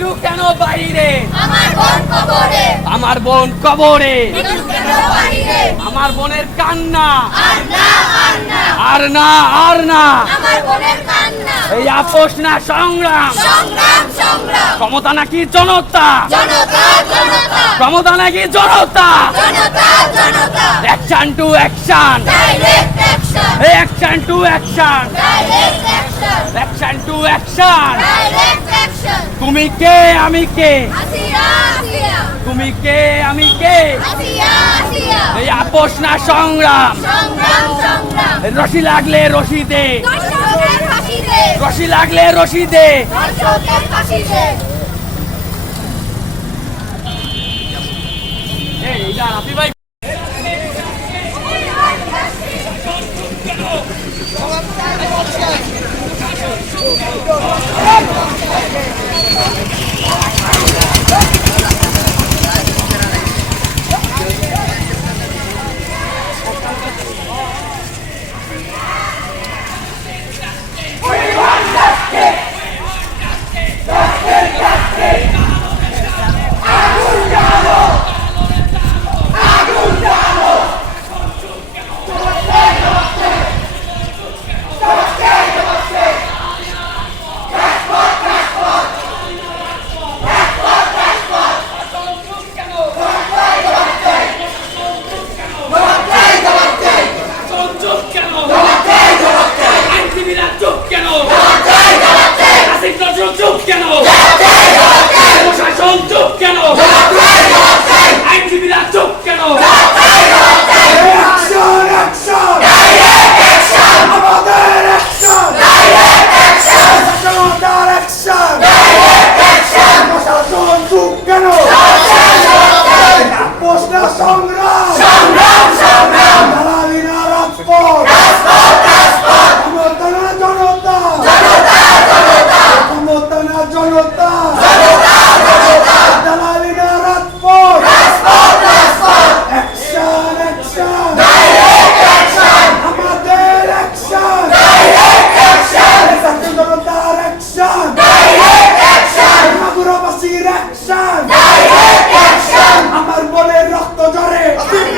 মিঠু কেন বাইরে? আমার বোন কবরে। আমার বোন কবরে। মিঠু কেন বাইরে? আমার বোনের কান্না। আর না, আর না, আর না, আর না। আমার বোনের কান্না। এই আপোষ না সংগ্রাম। সংগ্রাম, সংগ্রাম। ক্ষমতা নাকি জনতা? জনতা, জনতা। ক্ষমতা নাকি জনতা? জনতা, জনতা। Action to action. Direct action. Action to action. Direct action. Action to action. Direct action. তুমি কে আমি কে? আসিয়া, আসিয়া। তুমি কে আমি কে? আসিয়া, আসিয়া। এই আপোষ না সংগ্রাম। সংগ্রাম, সংগ্রাম। রশি লাগলে রশি দে। দর্শকের ফাঁসি দে। রশি লাগলে রশি দে। দর্শকের ফাঁসি দে। এই রাফি ভাই চুপ কেন? প্রশাসন চুপ কেন? আইনজীবীরা চুপ কেন? অ্যাকশন, অ্যাকশন, ডাইরেক্ট অ্যাকশন, আমাদের অ্যাকশন, ডাইরেক্ট অ্যাকশন, জনতার অ্যাকশন, ডাইরেক্ট অ্যাকশন, প্রশাসন চুপ কেন? আপোষ না সংগ্রাম, সংগ্রাম, সংগ্রাম, দালালি না রাজপথ, রাজপথ, রাজপথ, ক্ষমতা না জনতা, জনতা, জনতা, ক্ষমতা না জনতা, জনতা, জনতা, দালালি না রাজপথ, রাজপথ, রাজপথ, অ্যাকশন, অ্যাকশন, ডাইরেক্ট অ্যাকশন, আমাদের অ্যাকশন, ডাইরেক্ট অ্যাকশন, ছাত্র জনতার অ্যাকশন, ডাইরেক্ট অ্যাকশন, মাগুরাবাসীর অ্যাকশন, ডাইরেক্ট অ্যাকশন, আমার বোনের রক্ত ঝরে, আসিফ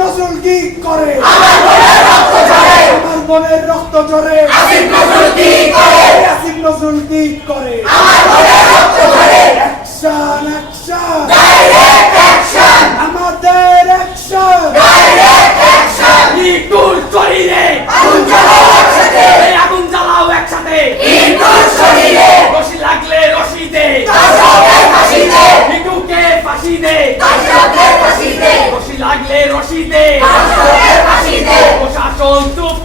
নজরুল কি করে? আমার বোনের রক্ত ঝরে, আমার বোনের রক্ত ঝরে, আসিফ নজরুল কি করে? আসিফ নজরুল কি করে? আমার বোনের রক্ত ঝরে, অ্যাকশন, অ্যাকশন, ডাইরেক্ট অ্যাকশন, আমাদের অ্যাকশন, ডাইরেক্ট অ্যাকশন, ইকুল শরীরে আগুন জ্বালাও একসাথে, আগুন জ্বালাও একসাথে, ইকুল শরীরে রশি লাগলে রশি দে, দর্শকের ফাঁসি দে, মিঠুকে ফাঁসি দে, দর্শকের ফাঁসি দে, রশি লাগলে রশি দে, দর্শকের ফাঁসি দে, প্রশাসন চুপ।